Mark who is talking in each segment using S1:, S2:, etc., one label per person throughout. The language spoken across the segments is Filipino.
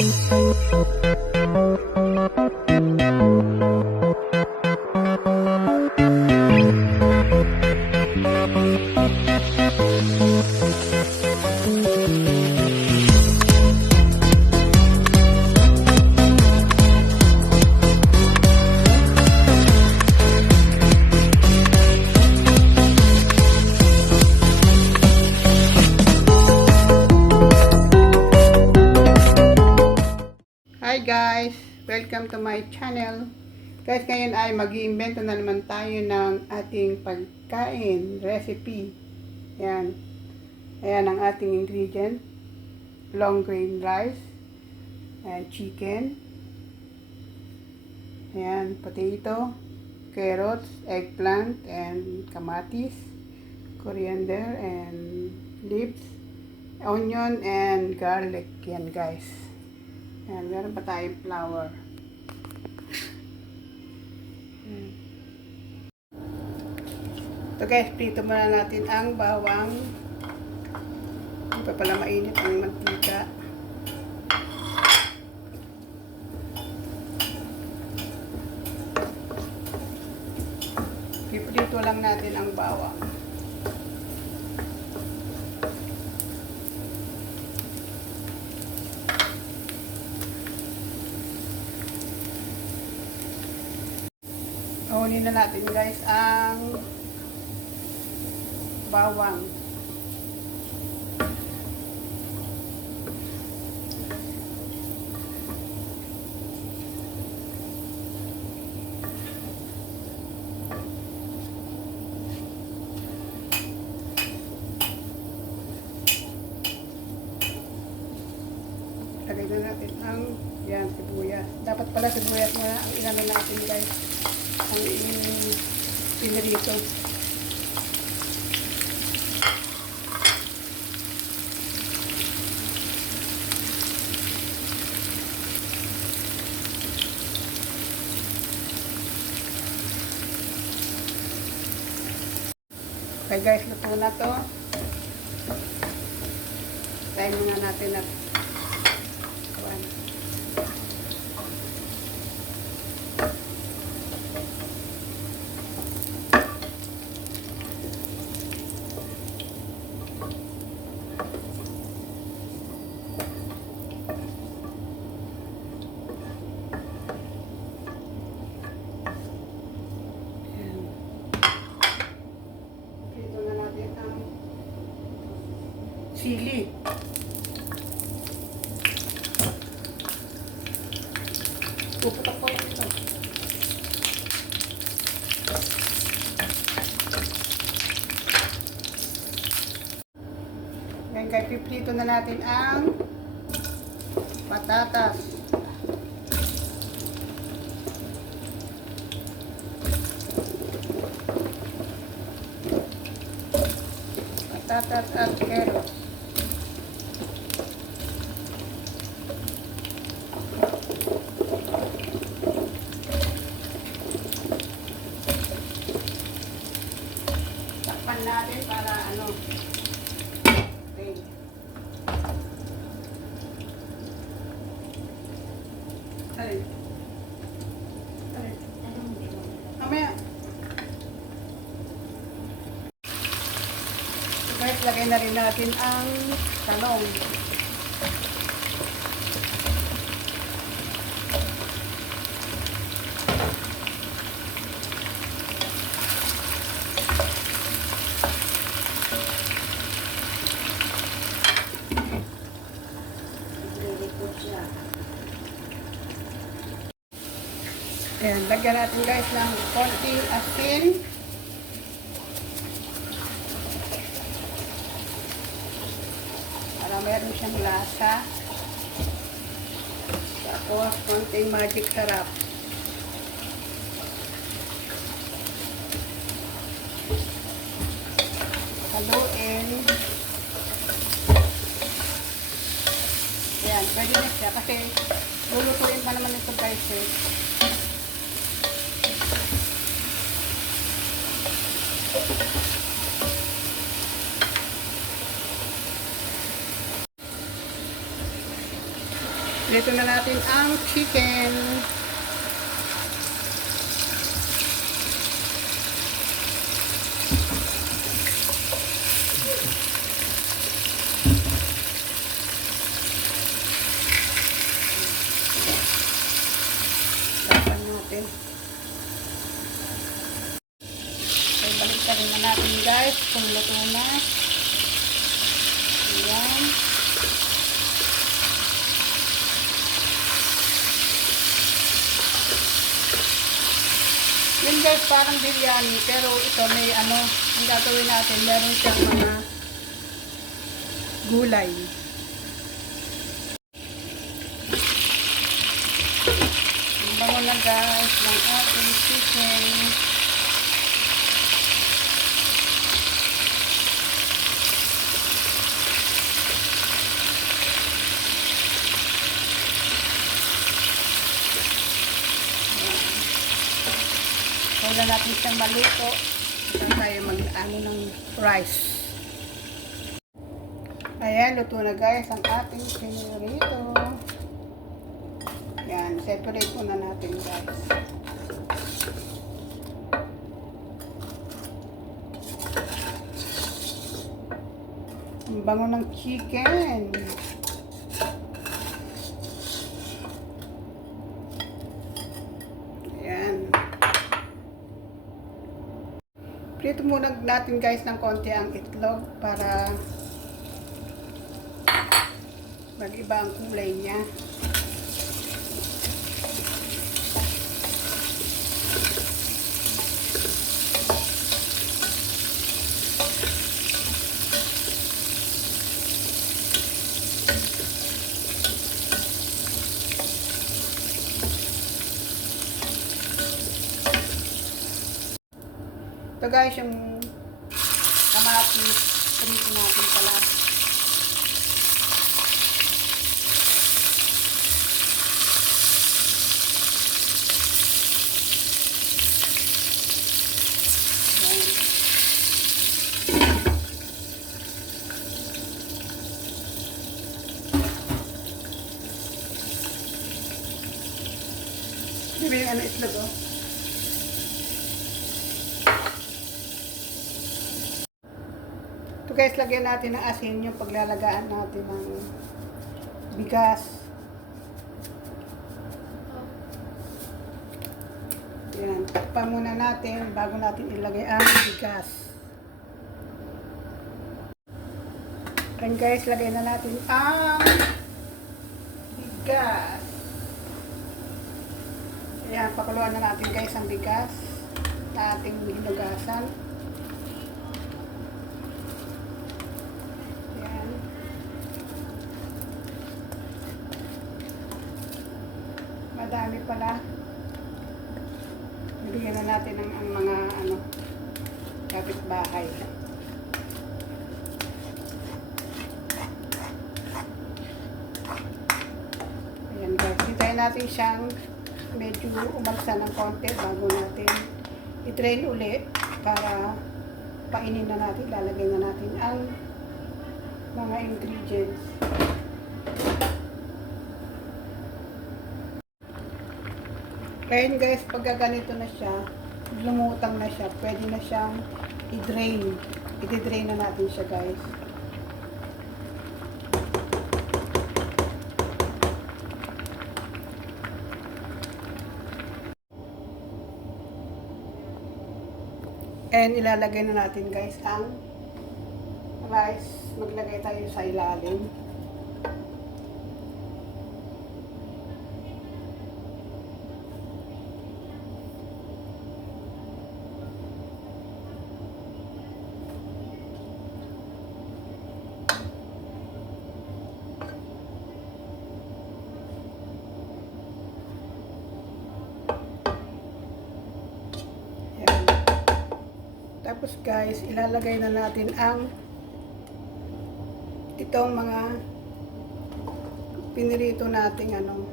S1: Thank you. Welcome to my channel. Guys, ngayon ay mag iimbento na naman tayo ng ating pagkain, recipe. Ayan. Ayan ang ating ingredient. Long grain rice. Ayan, chicken. Ayan, potato, carrots, eggplant, and kamatis, coriander, and leaves, onion, and garlic. Yan guys. Ayan, meron pa tayong flour. Ito guys, prito muna natin ang bawang. Hindi pa pala mainit ang mantika. Piprito lang natin ang bawang. Hunin na natin guys ang bawang. Lagay na natin ang yan, sibuyas. Dapat pala sibuyas na ang natin guys ang pinarito. Okay guys, luto na to. Tayo muna natin at kawan. Ayan. Dito na natin ang sili. Puputok ko ito. Ngayon kay piprito na natin ang patatas. Patatas at carrots. Takpan natin para ano. Okay. Ay. Ay. Mamaya. So guys, lagay na rin natin ang talong. Lagyan natin guys ng konting asin. Para meron siyang lasa. Tapos, konting magic sarap. Haluin. Ayan, pwede na siya kasi lulutuin pa naman ito guys eh. Dito na natin ang chicken. Tapan natin. Okay, balik ka rin na natin guys kung luto na. Ayan. Yun guys, parang biryani, pero ito may ano, ang gagawin natin, meron siyang mga gulay. Ang bango na guys ng ating chicken. Wala natin siyang maluto. Saan tayo mag-ano ng rice. Ayan, luto na guys ang ating pinirito. Yan, separate muna natin guys. Ang bango ng chicken. Ayan. Prito muna natin guys ng konti ang itlog para mag-iba ang kulay niya. Ito guys, yung kamatis, prito natin pala. Yan. Sabi yung ano itlog oh. Ito guys, lagyan natin ng asin yung paglalagaan natin ng bigas. Yan, takpan muna natin bago natin ilagay ang bigas. Yan guys, lagay na natin ang bigas. Yan, pakuluan na natin guys ang bigas na ating hinugasan. Yan. Madami pala. Bigyan na natin ng ang mga ano kapitbahay. Ayan guys, hintayin natin siyang medyo umalsa ng konti bago natin i-train uli para painin na natin, lalagay na natin ang mga ingredients. Ngayon guys, pagka ganito na siya, lumutang na siya, pwede na siyang i-drain. I-drain na natin siya guys. And ilalagay na natin guys ang rice. Maglagay tayo sa ilalim. Yan. Tapos guys, ilalagay na natin ang itong mga pinirito nating ano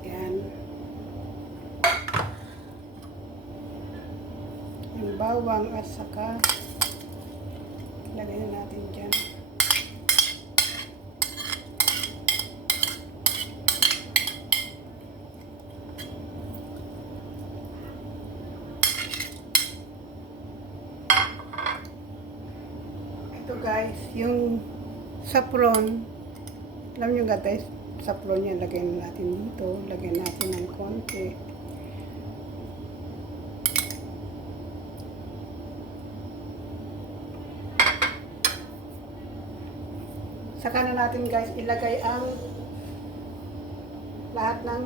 S1: Yan. bawang at saka lagay na natin dyan. Ito guys, yung saffron, alam nyo guys, saffron yan, lagyan natin dito, lagyan natin ng konti. Saka na natin guys ilagay ang lahat ng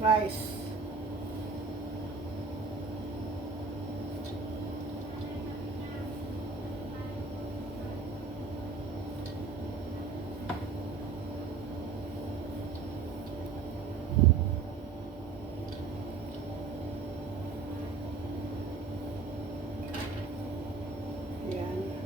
S1: rice. Yan.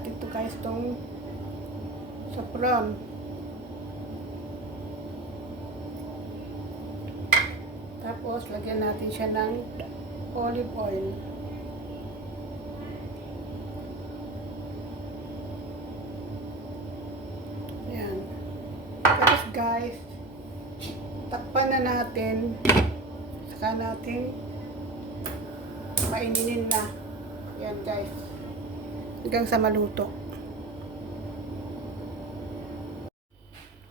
S1: Natin to guys tong saffron. Tapos, lagyan natin siya ng olive oil. Yan. Tapos guys, takpan na natin. Saka natin paininin na. Yan guys. Hanggang sa maluto.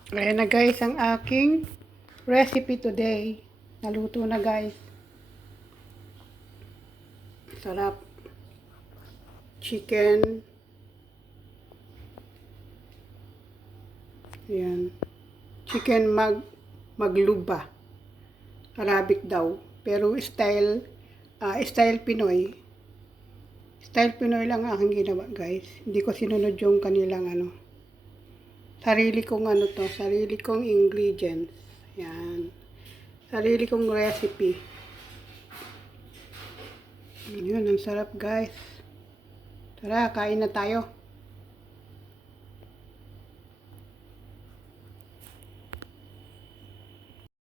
S1: Ayan na guys ang aking recipe today. Naluto na guys. Sarap. Chicken. Ayan. Chicken mag magluba. Arabic daw. Pero style ah, style Pinoy. Style Pinoy lang ang aking ginawa guys. Hindi ko sinunod yung kanilang ano. Sarili kong ano to. Sarili kong ingredients. Ayan. Sarili kong recipe. Yun, ang sarap guys. Tara, kain na tayo.